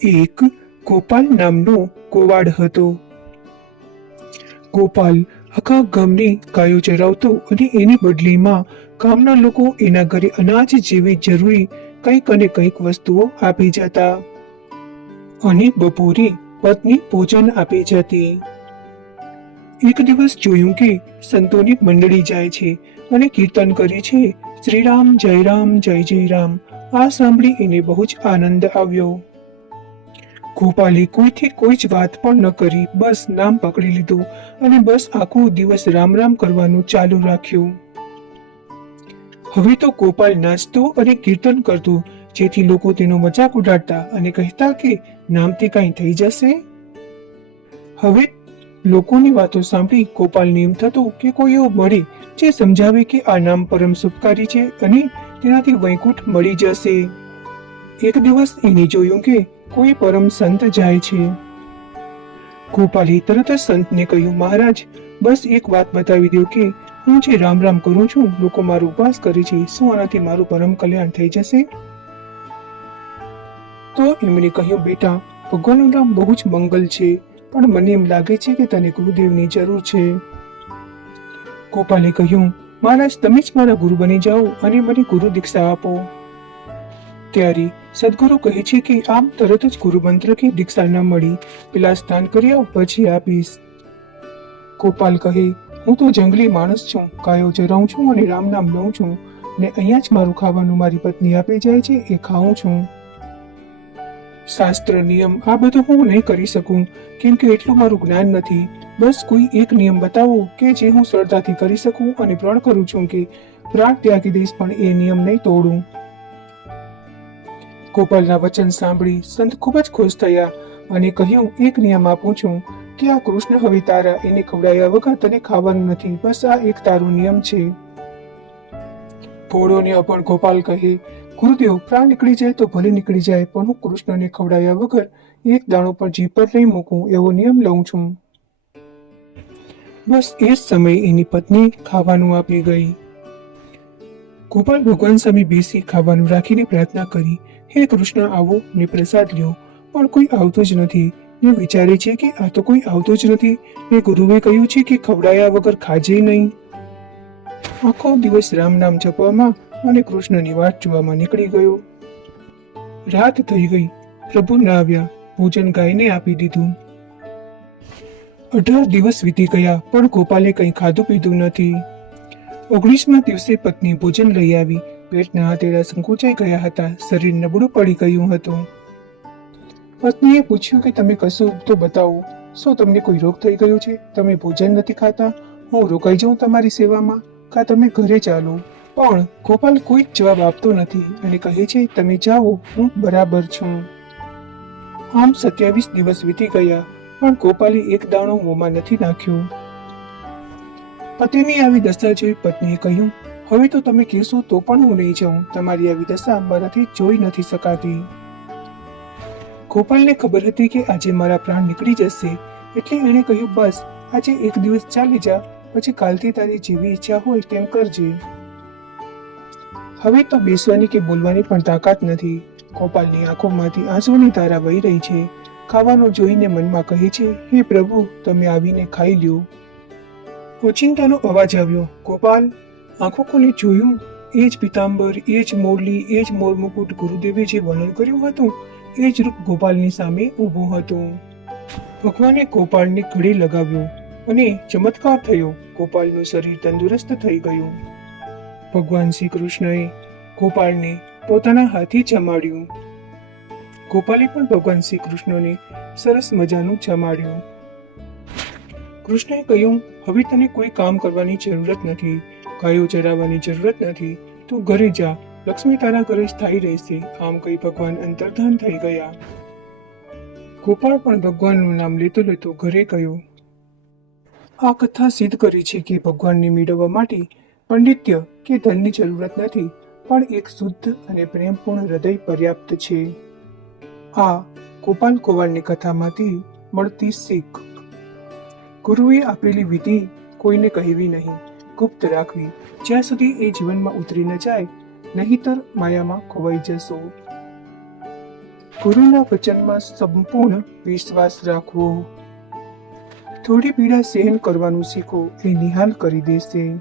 એક ગોપાલ નામનો ગોવાળ હતો. ગોપાલ આખા ગામની ગાયો ચરાવતો અને એની બદલીમાં ગામના લોકો એના ઘરે અનાજ જેવી જરૂરી કંઈક અને કંઈક વસ્તુઓ આપી જતા અને બપોરે પત્ની ભોજન આપી જતી. એક દિવસ જોયું કે સંતોની મંડળી જાય છે અને કીર્તન કરે છે, શ્રી રામ જય રામ જય જય રામ. આ સાંભળી એને બહુ જ આનંદ આવ્યો. ગોપાલે કોઈથી કોઈ જ વાત પણ ન કરી, બસ નામ પકડી લીધું અને બસ આખો દિવસ રામ રામ કરવાનું ચાલુ રાખ્યું. હવે તો ગોપાલ નાચતો અને કીર્તન કરતો, જેથી લોકો તેનો મજાક ઉડાડતા અને કહેતા કે નામથી કંઈ થઈ જશે. હવે લોકોની વાતો સાંભળી ગોપાલને એમ થતું કે કોઈ એવું મળે જે સમજાવે કે આ નામ પરમ સુખકારી છે અને તેનાથી વૈકુંઠ મળી જશે. એક દિવસ એને જોયું કે કોઈ પરમ સંત જાય છે. ગોપાલે તરત જ સંતને કહ્યું, મહારાજ, બસ એક વાત બતાવી દો કે હું જે રામ રામ કરું છું, લોકો મારો ઉપવાસ કરે છે, શું આનાથી મારું પરમ કલ્યાણ થઈ જશે? તો એમણે કહ્યું, બેટા, ભગવાનનું નામ બહુ જ મંગલ છે, પણ મને એમ લાગે છે કે તને ગુરુદેવની જરૂર છે. ગોપાલે કહ્યું, મહારાજ, તમે જ મારા ગુરુ બની જાઓ અને મને ગુરુ દીક્ષા આપો. ત્યારે સદગુરુ કહે છે કે આમ તરત જ ગુરુ મંત્ર કે દીક્ષા ન મળી, પેલા સ્નાન કરી આવ, પછી આપીશ. ગોપાલ કહે, હું તો જંગલી માણસ છું, ગાયો ચરાવું છું અને રામ નામ લઉં છું ને અહીંયા જ મારું ખાવાનું મારી પત્ની આપી જાય છે, એ ખાઉં છું. શાસ્ત્ર નિયમ આ બધું હું નહીં કરી શકું, કેમ કે એટલું મારું જ્ઞાન નથી. બસ કોઈ એક નિયમ બતાવો કે જે હું સરળતાથી કરી શકું અને પ્રણ કરું છું કે પ્રાણ ત્યાગી દઈશ, પણ એ નિયમ નહીં તોડું. ગોપાલના વચન સાંભળી સંત ખૂબ જ ખુશ થયા અને કહ્યું, એક નિયમ આપું છું કે આ કૃષ્ણ હવે તારા, એને ખવડાવ્યા વગર તને ખાવાનું નથી, બસ આ એક તારો નિયમ છે. ભોળો ને અભણ ગોપાલ કહે, ગુરુદેવ, પ્રાણ નીકળી જાય તો ભલે નીકળી જાય, પણ હું કૃષ્ણને ખવડાવ્યા વગર એક દાણો પણ જીભ પર નહીં મૂકું, એવો નિયમ લઉં છું. બસ એ જ સમયે એની પત્ની ખાવાનું આપી ગઈ. ગોપાલ ભગવાન સામે બેસી ખાવાનું રાખીને પ્રાર્થના કરી, હે કૃષ્ણ, આવો ને પ્રસાદ લ્યો, પણ કોઈ આવતું જ નથી. ને વિચારે છે કે આ તો કોઈ આવતું જ નથી, ને ગુરુએ કહ્યું છે કે ખવડાયા વગર ખાજે નહીં. આખો દિવસ રામ નામ જપવામાં અને કૃષ્ણની વાટ જોવામાં નીકળી ગયો. રાત થઈ ગઈ, પ્રભુ ના આવ્યા, ભોજન ગાયને આપી દીધું. 18 દિવસ વીતી ગયા, પણ ગોપાલે કંઈ ખાધું પીધું નથી. 19મા દિવસે પત્ની ભોજન લઈ આવી. પેટના હાથેડા સંકોચાઈ ગયા હતા, શરીર નબળું પડી ગયું હતું. પત્નીએ પૂછ્યું કે તમે કશું તો બતાવો, શું તમને કોઈ રોગ થઈ ગયો છે? તમે ભોજન નથી ખાતા? હું રોકાઈ જાઉં તમારી સેવામાં, કા તમે ઘરે ચાલો? પણ ગોપાલ કોઈ જવાબ આપતો નથી અને કહે છે, તમે જાઓ, હું બરાબર છું. આમ 27 દિવસ વીતી ગયા, પણ ગોપાલે એક દાણો મોંમાં નથી નાખ્યો. પતિની આવી દશા જોઈ પત્નીએ કહ્યું, હવે તો તમે કહેશો તો પણ હું નહીં જાઉં, તમારી આવી દશા મારાથી જોઈ નથી શકાતી. ગોપાલને ખબર હતી કે આજે મારા પ્રાણ નીકળી જશે, એટલે એણે કહ્યું, બસ આજે એક દિવસ ચાલી જા, પછી કાલથી તારી જેવી ઈચ્છા હોય તેમ કરજે. હવે તો બેસવાની કે બોલવાની પણ તાકાત નથી. ગોપાલની આંખોમાંથી આંસુની ધારા વહી રહી છે. ખાવાનું જોઈને મનમાં કહે છે, હે પ્રભુ, તમે આવીને ખાઈ લ્યો. ઓચિંતાનો અવાજ આવ્યો. ગોપાલ આંખો ખોલી જોયું, એ જ પિતાંબર, એ જ મોરલી, એ જ મોરમુકુટ ગુરુદેવે જે વર્ણન કર્યું હતું, એ જ રૂપ ગોપાલની સામે ઊભું હતું. ભગવાને ગોપાલને ગળે લગાવ્યો અને ચમત્કાર થયો. ગોપાલનું શરીર તંદુરસ્ત થઈ ગયું. ભગવાન શ્રી કૃષ્ણએ ગોપાલને પોતાના હાથે જમાડ્યું. ગોપાલે પણ ભગવાન શ્રી કૃષ્ણને સરસ મજાનું જમાડ્યું. કૃષ્ણએ કહ્યું, હવે તને કોઈ કામ કરવાની જરૂરત નથી, ગાયો ચરાવવાની જરૂરત નથી, તું ઘરે જા, લક્ષ્મી તારા ઘરે સ્થાયી રહેશે. આમ કહી ભગવાન અંતર્ધાન થઈ ગયા. ગોપાળ પણ ભગવાનનું નામ લેતો લેતો ઘરે ગયો. આ કથા સિદ્ધ કરી છે કે ભગવાનને મેળવવા માટે પંડિત્ય કે ધનની જરૂરત નથી, પણ એક શુદ્ધ અને પ્રેમપૂર્ણ હૃદય પર્યાપ્ત છે. આ ગોપાલ ગોવાળની કથામાંથી મળતી શીખ. ગુરુએ આપેલી વિધિ કોઈને કહેવી નહીં, ગુપ્ત રાખવી, જ્યાં સુધી એ જીવનમાં ઉતરી ન જાય, નહીંતર માયામાં ખોવાઈ જશો. ગુરુના વચનમાં સંપૂર્ણ વિશ્વાસ રાખવો. થોડી પીડા સહન કરવાનું શીખો, એ નિહાલ કરી દેશે.